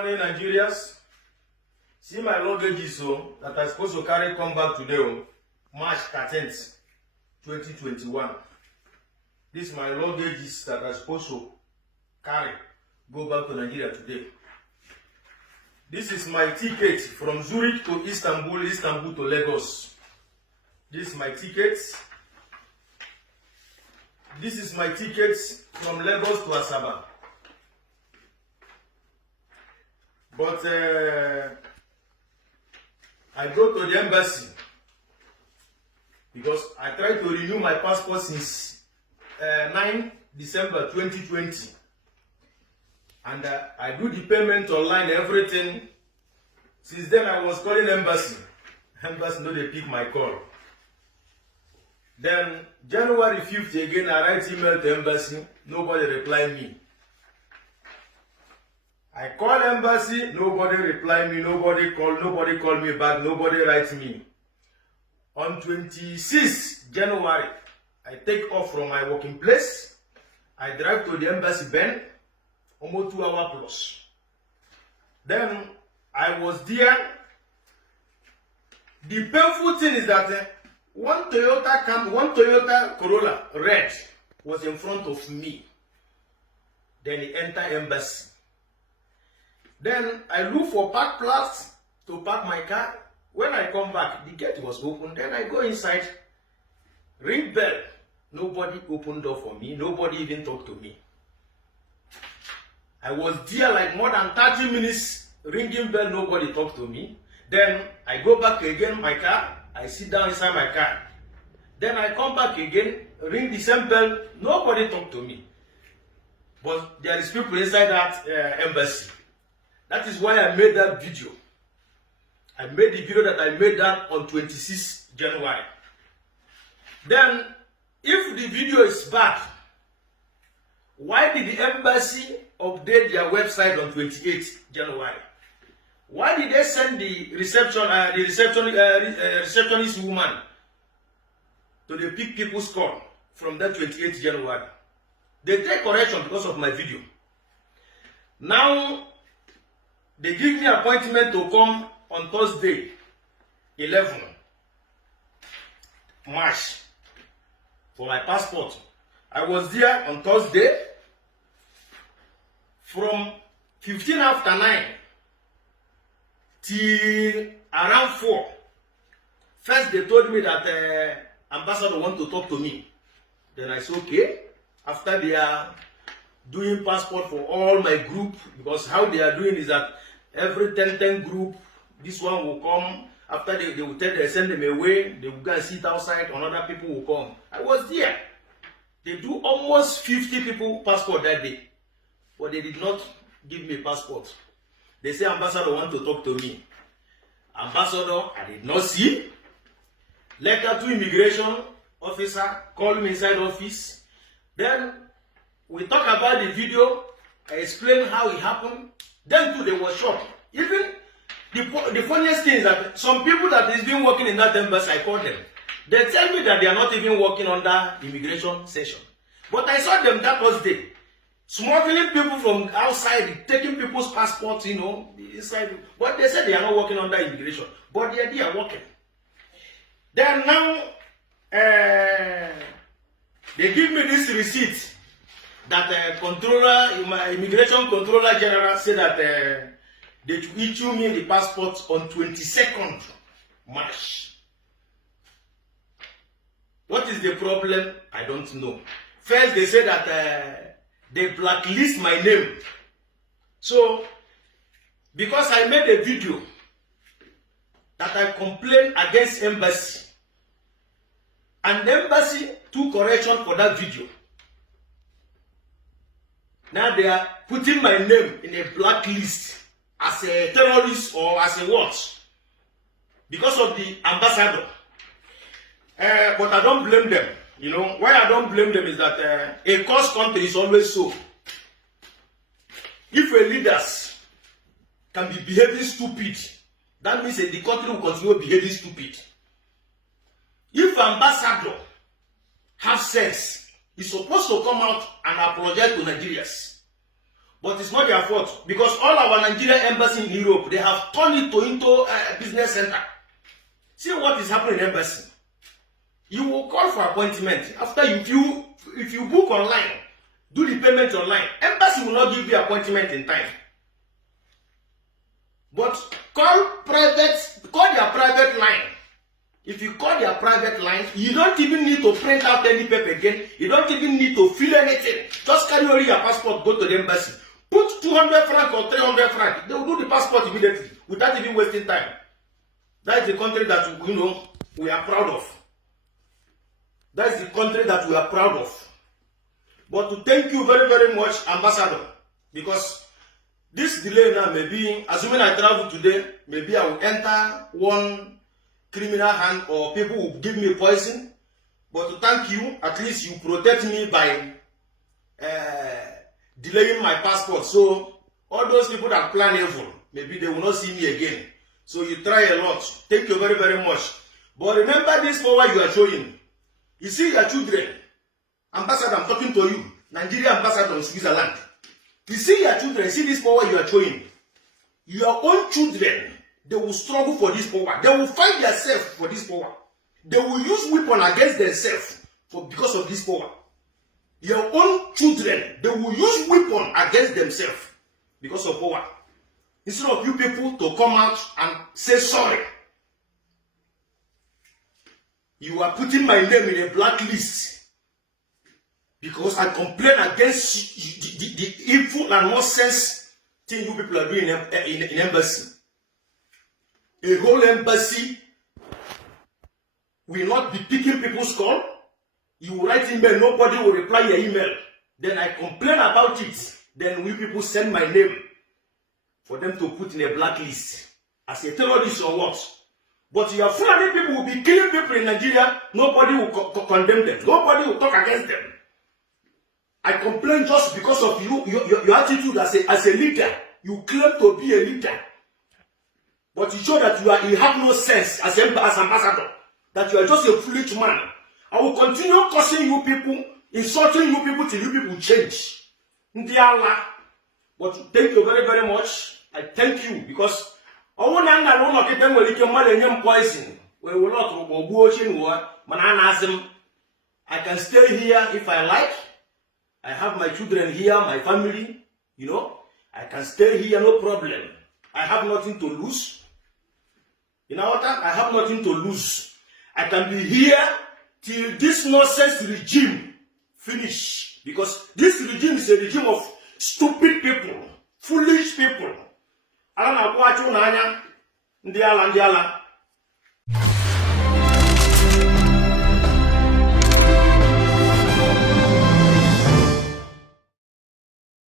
morning, Nigerians. See my luggage so that I'm supposed to carry come back today, March 13th, 2021. This is my luggage that I'm supposed to carry, go back to Nigeria today. This is my ticket from Zurich to Istanbul, Istanbul to Lagos. This is my ticket. This is my ticket from Lagos to Asaba. But I go to the embassy because I tried to renew my passport since 9 December 2020. And I do the payment online, everything. Since then, I was calling embassy. Embassy no, they pick my call. Then January 5th again, I write email to embassy. Nobody reply me. I call embassy, nobody reply me, nobody call me back, nobody write me. On 26th January, I take off from my working place. I drive to the embassy Ben, almost 2 hours plus. Then I was there. The painful thing is that one Toyota Corolla red was in front of me. Then he entered embassy. Then I look for park place to park my car. When I come back, the gate was open. Then I go inside, ring bell. Nobody opened door for me. Nobody even talked to me. I was there like more than 30 minutes, ringing bell. Nobody talked to me. Then I go back again, my car. I sit down inside my car. Then I come back again, ring the same bell. Nobody talked to me. But there is people inside that embassy. That is why I made that video. I made the video that I made that on 26 January. Then, if the video is bad, why did the embassy update their website on 28 January? Why did they send the receptionist woman to the pick people's call from that 28 January? They take correction because of my video. Now, they give me appointment to come on Thursday, 11 March, for my passport. I was there on Thursday from 15 after 9 till around 4. First, they told me that ambassador want to talk to me. Then I said, okay. After they are doing passport for all my group, because how they are doing is that every 10 group, this one will come. After they will tell they send them away, they will go and sit outside, another people will come. I was there. They do almost 50 people passport that day. But they did not give me a passport. They say ambassador want to talk to me. Ambassador, I did not see. Letter to immigration officer, call me inside office. Then we talk about the video. I explain how it happened. Then too, they were shocked. Even the funniest thing is that some people that is been working in that embassy, I called them. They tell me that they are not even working under immigration session. But I saw them that Thursday, smuggling people from outside, taking people's passports, inside. But they said they are not working under immigration. But they are working. Then now, they give me this receipt that immigration controller general said that they issue me the passport on 22nd March. What is the problem? I don't know. First, they said that they blacklist my name. So, because I made a video that I complained against embassy, and the embassy took correction for that video. Now they are putting my name in a blacklist as a terrorist or as a what? Because of the ambassador. But I don't blame them. Why I don't blame them is that a cursed country is always so. If a leaders can be behaving stupid, that means the country will continue behaving stupid. If ambassador have sense, he's supposed to come out and apologize to Nigerians. But it's not their fault because all our Nigerian embassy in Europe, they have turned it into a business center. See what is happening in embassy. You will call for appointment after if you book online, do the payment online. Embassy will not give you appointment in time. But call their private line. If you call their private line, you don't even need to print out any paper again. You don't even need to fill anything. Just carry only your passport, go to the embassy. Put 200 francs or 300 francs. They will do the passport immediately without even wasting time. That is the country that we are proud of. That is the country that we are proud of. But to thank you very, very much, Ambassador, because this delay now may be, assuming I travel today, maybe I will enter one criminal hand or people will give me poison. But to thank you, at least you protect me by delaying my passport. So all those people that plan evil, maybe they will not see me again. So you try a lot. Thank you very, very much. But remember this power you are showing. You see your children. Ambassador, I'm talking to you. Nigeria ambassador in Switzerland. You see your children, see this power you are showing. Your own children, they will struggle for this power. They will fight themselves for this power. They will use weapon against themselves because of this power. Your own children, they will use weapon against themselves because of power. Instead of you people to come out and say sorry. You are putting my name in a blacklist because I complain against the evil and nonsense thing you people are doing in embassy. A whole embassy will not be picking people's call. You will write email, nobody will reply your email. Then I complain about it. Then we people send my name for them to put in a blacklist as a terrorist or what. But your Fulani people will be killing people in Nigeria. Nobody will condemn them. Nobody will talk against them. I complain just because of your attitude as a leader. You claim to be a leader. But you show that you have no sense as ambassador. That you are just a foolish man. I will continue cursing you people, insulting you people till you people change. But thank you very, very much. I thank you because I can stay here if I like. I have my children here, my family, I can stay here, no problem. I have nothing to lose. You know what? I have nothing to lose. I can be here till this nonsense regime finish. Because this regime is a regime of stupid people, foolish people. Ala na kwa chu na anya ndi ala